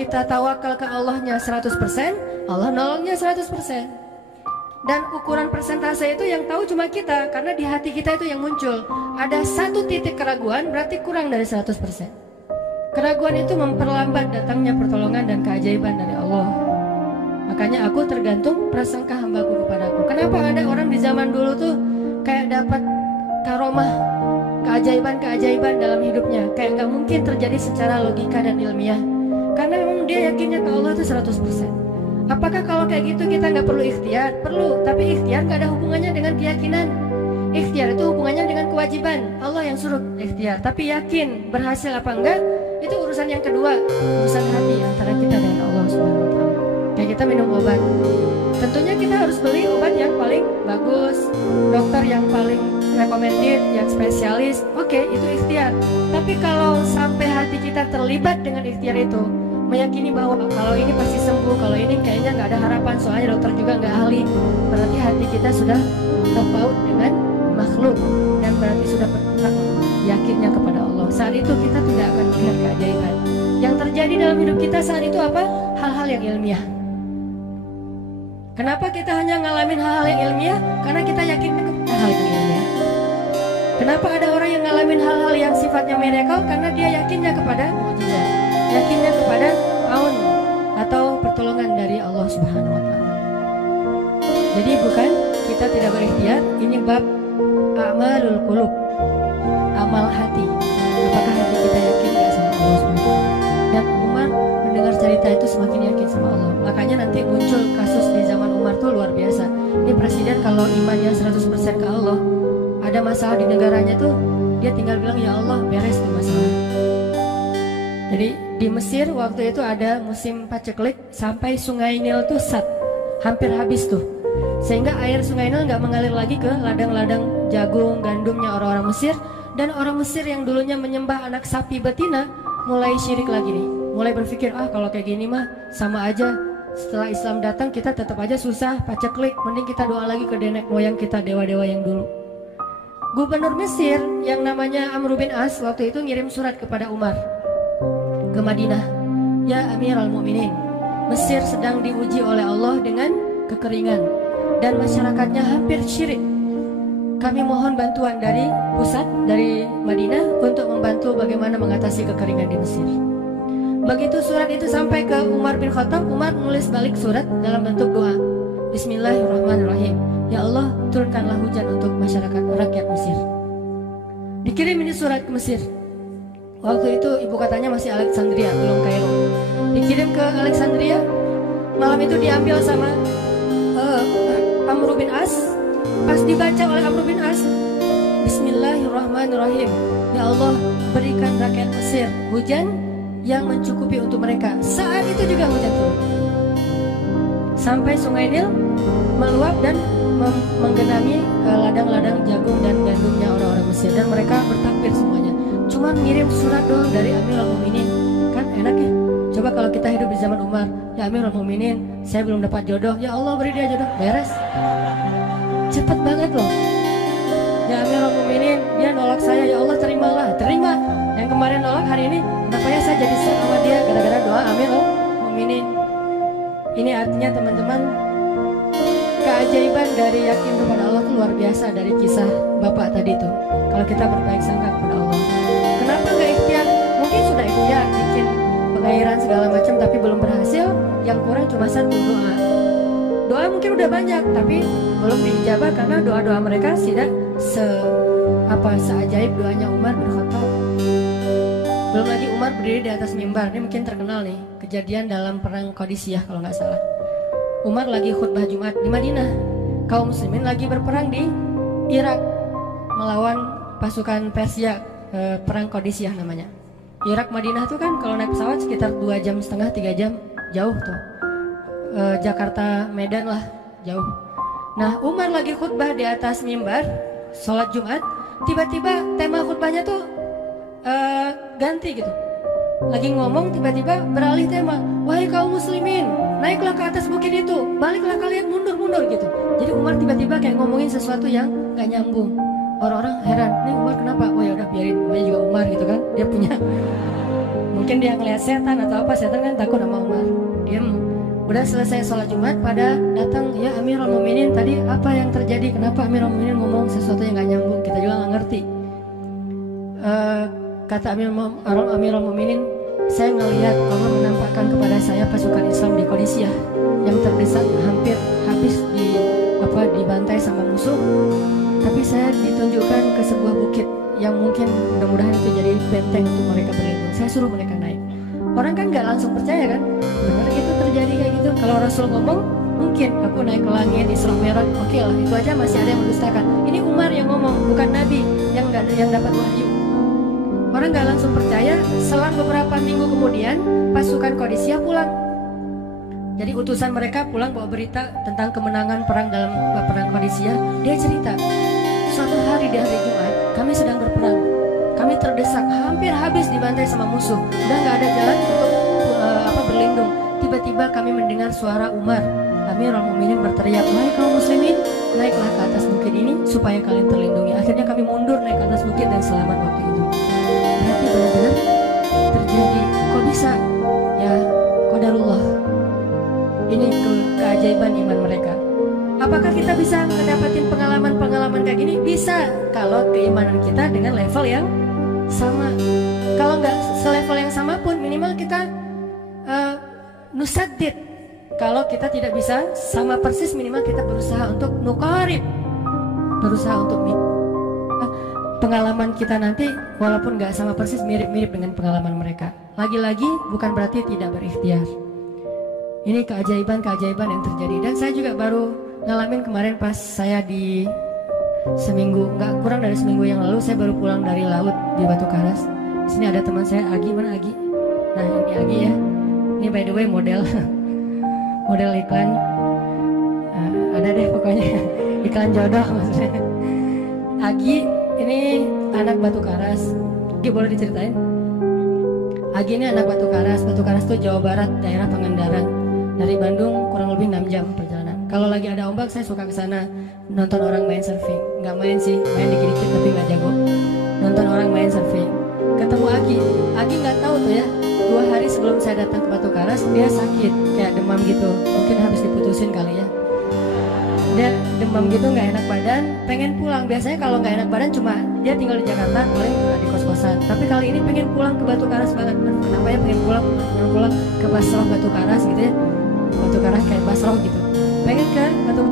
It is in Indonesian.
kita tawakal ke Allahnya 100%, Allah nolongnya 100%. Dan ukuran persentase itu yang tahu cuma kita, karena di hati kita itu yang muncul. Ada satu titik keraguan, berarti kurang dari 100%. Keraguan itu memperlambat datangnya pertolongan dan keajaiban dari Allah. Makanya aku tergantung prasangka hambaku kepadaku. Kenapa ada orang di zaman dulu tuh kayak dapat karomah, keajaiban-keajaiban dalam hidupnya, kayak gak mungkin terjadi secara logika dan ilmiah. Karena memang dia yakinnya ke Allah itu 100%. Apakah kalau kayak gitu kita nggak perlu ikhtiar? Perlu, tapi ikhtiar nggak ada hubungannya dengan keyakinan. Ikhtiar itu hubungannya dengan kewajiban. Allah yang suruh ikhtiar, tapi yakin berhasil apa enggak itu urusan yang kedua, urusan hati antara kita dan Allah Subhanahu wa taala. Kayak kita minum obat, tentunya kita harus beli obat yang paling bagus, dokter yang paling recommended, yang spesialis. Oke, itu ikhtiar. Tapi kalau sampai hati kita terlibat dengan ikhtiar itu, meyakini bahwa kalau ini pasti sembuh, kalau ini kayaknya nggak ada harapan, soalnya dokter juga nggak ahli, berarti hati kita sudah terpaut dengan makhluk dan berarti sudah berhak yakinnya kepada Allah. Saat itu kita tidak akan melihat keajaiban. Yang terjadi dalam hidup kita saat itu apa? Hal-hal yang ilmiah. Kenapa kita hanya ngalamin hal-hal yang ilmiah? Karena kita yakin kepada hal yang ilmiah. Kenapa ada orang yang ngalamin hal-hal yang sifatnya miracle? Karena dia yakinnya kepada mukjizat, yakinnya kepada aun atau pertolongan dari Allah Subhanahu wa taala. Jadi bukan kita tidak berikhtiar, ini bab a'malul qulub, amal hati. Apakah hati kita yakin gak sama Allah Subhanahu wa taala? Dan Umar mendengar cerita itu semakin yakin sama Allah. Makanya nanti muncul kasus di zaman Umar tuh luar biasa. Ini presiden kalau imannya 100% ke Allah, ada masalah di negaranya tuh dia tinggal bilang ya Allah beres tuh masalah. Jadi di Mesir waktu itu ada musim paceklik sampai sungai Nil tuh hampir habis tuh. Sehingga air sungai Nil nggak mengalir lagi ke ladang-ladang jagung, gandumnya orang-orang Mesir. Dan orang Mesir yang dulunya menyembah anak sapi betina mulai syirik lagi nih. Mulai berpikir kalau kayak gini mah sama aja. Setelah Islam datang kita tetap aja susah, paceklik. Mending kita doa lagi ke nenek moyang kita, dewa-dewa yang dulu. Gubernur Mesir yang namanya Amr bin As waktu itu ngirim surat kepada Umar ke Madinah. Ya Amirul Mukminin, Mesir sedang diuji oleh Allah dengan kekeringan dan masyarakatnya hampir syirik. Kami mohon bantuan dari pusat, dari Madinah untuk membantu bagaimana mengatasi kekeringan di Mesir. Begitu surat itu sampai ke Umar bin Khattab, Umar menulis balik surat dalam bentuk doa. Bismillahirrahmanirrahim. Ya Allah, turunkanlah hujan untuk masyarakat rakyat Mesir. Dikirim ini surat ke Mesir. Waktu itu ibu katanya masih Alexandria, belum Kairo. Dikirim ke Alexandria. Malam itu diambil sama Amr bin As. Pas dibaca oleh Amr bin As, Bismillahirrahmanirrahim. Ya Allah, berikan rakyat Mesir hujan yang mencukupi untuk mereka. Saat itu juga hujan turun sampai sungai Nil meluap dan menggenangi ladang-ladang jagung dan gandumnya orang-orang Mesir. Dan mereka bertakbir semuanya. Cuman ngirim surat dulu dari Amirul Mukminin. Kan enak ya. Coba kalau kita hidup di zaman Umar, ya Amirul Mukminin, saya belum dapat jodoh, ya Allah beri dia jodoh, beres. Cepet banget loh. Ya Amirul Mukminin, dia nolak saya, ya Allah terimalah, terima. Yang kemarin nolak hari ini, kenapa ya saya jadi sama dia gara-gara doa Amirul Mukminin. Ini artinya teman-teman, keajaiban dari yakin kepada Allah itu luar biasa dari kisah bapak tadi tuh. Kalau kita berbaik sangka kepada Allah, kenapa nggak ikhtiar? Mungkin sudah ikhtiar, bikin pengairan segala macam, tapi belum berhasil. Yang kurang cuma satu doa. Doa mungkin udah banyak, tapi belum diijabah karena doa-doa mereka tidak seajaib doanya Umar bin Khattab. Belum lagi Umar berdiri di atas mimbar. Ini mungkin terkenal nih, kejadian dalam perang Qadisiyah kalau nggak salah. Umar lagi khutbah Jumat di Madinah. Kaum muslimin lagi berperang di Irak melawan pasukan Persia, perang Qadisiyah namanya. Irak Madinah tuh kan kalau naik pesawat sekitar 2,5 jam, 3 jam, jauh tuh. Jakarta Medan lah, jauh. Nah, Umar lagi khutbah di atas mimbar sholat Jumat. Tiba-tiba tema khutbahnya tuh ganti gitu. Lagi ngomong tiba-tiba beralih tema. Wahai kaum muslimin, naiklah ke atas bukit itu, baliklah kalian mundur-mundur gitu. Jadi Umar tiba-tiba kayak ngomongin sesuatu yang gak nyambung. Orang-orang heran, nih Umar kenapa? Oh ya udah biarin, namanya juga Umar gitu kan. Dia punya Mungkin dia ngeliat setan atau apa, setan kan takut sama Umar. Diam. Udah selesai sholat Jumat, pada datang, ya Amirul Mukminin, tadi apa yang terjadi? Kenapa Amirul Mukminin ngomong sesuatu yang gak nyambung? Kita juga gak ngerti. Kata Amirul Mukminin, saya ngelihat Allah menampakkan kepada saya pasukan Islam di Qadisiyah yang terdesak hampir habis dibantai sama musuh. Tapi saya ditunjukkan ke sebuah bukit yang mungkin mudah-mudahan itu jadi benteng untuk mereka berlindung. Saya suruh mereka naik. Orang kan nggak langsung percaya kan, benar itu terjadi kayak gitu. Kalau Rasul ngomong, mungkin aku naik ke langit Isra Mi'raj, oke lah, itu aja masih ada yang mendustakan. Ini Umar yang ngomong, bukan Nabi yang dapat wahyu. Orang nggak langsung percaya. Selang beberapa minggu kemudian pasukan Qadisiyah pulang. Jadi utusan mereka pulang bawa berita tentang kemenangan perang dalam perang Qadisiyah. Dia cerita, suatu hari di hari Jumat kami sedang berperang. Kami terdesak, hampir habis dibantai sama musuh. Udah nggak ada jalan untuk berlindung. Tiba-tiba kami mendengar suara Umar, Amirul Mukminin berteriak, "Wahai kaum muslimin, naiklah ke atas bukit ini supaya kalian terlindungi." Akhirnya kami mundur naik ke atas bukit dan selamat waktu itu. Berarti benar-benar terjadi. Kok bisa? Ya, qadarullah. Ini keajaiban iman mereka. Apakah kita bisa mendapatkan pengalaman-pengalaman kayak gini? Bisa, kalau keimanan kita dengan level yang sama. Kalau nggak selevel yang sama pun minimal kita nusaddid. Kalau kita tidak bisa sama persis, minimal kita berusaha untuk nuqarib, berusaha untuk pengalaman kita nanti walaupun nggak sama persis, mirip-mirip dengan pengalaman mereka. Lagi-lagi bukan berarti tidak berikhtiar. Ini keajaiban-keajaiban yang terjadi. Dan saya juga baru ngalamin kemarin pas saya di seminggu, nggak kurang dari seminggu yang lalu, saya baru pulang dari laut di Batu Karas. Di sini ada teman saya, Agi. Mana Agi? Nah, ini Agi ya. Ini by the way model model iklan. Ada deh pokoknya iklan jodoh maksudnya. Agi ini anak Batu Karas. Agi boleh diceritain? Agi ini anak Batu Karas. Batu Karas tuh Jawa Barat, daerah Pangandaran. Dari Bandung kurang lebih 6 jam perjalanan. Kalau lagi ada ombak saya suka ke sana nonton orang main surfing. Nggak main sih, main dikit-dikit tapi nggak jago. Nonton orang main surfing. Ketemu Agi. Agi nggak tahu tuh ya. 2 hari sebelum saya datang ke Batu Karas dia sakit kayak demam gitu. Mungkin habis diputusin kali ya. Dia demam gitu, nggak enak badan, pengen pulang. Biasanya kalau nggak enak badan cuma dia tinggal di Jakarta, paling di kos-kosan. Tapi kali ini pengen pulang ke Batu Karas banget. Kenapa ya pengen pulang ke Basrah Batu Karas gitu ya. Batu Karas kayak Basrah gitu. Pengen ke Batu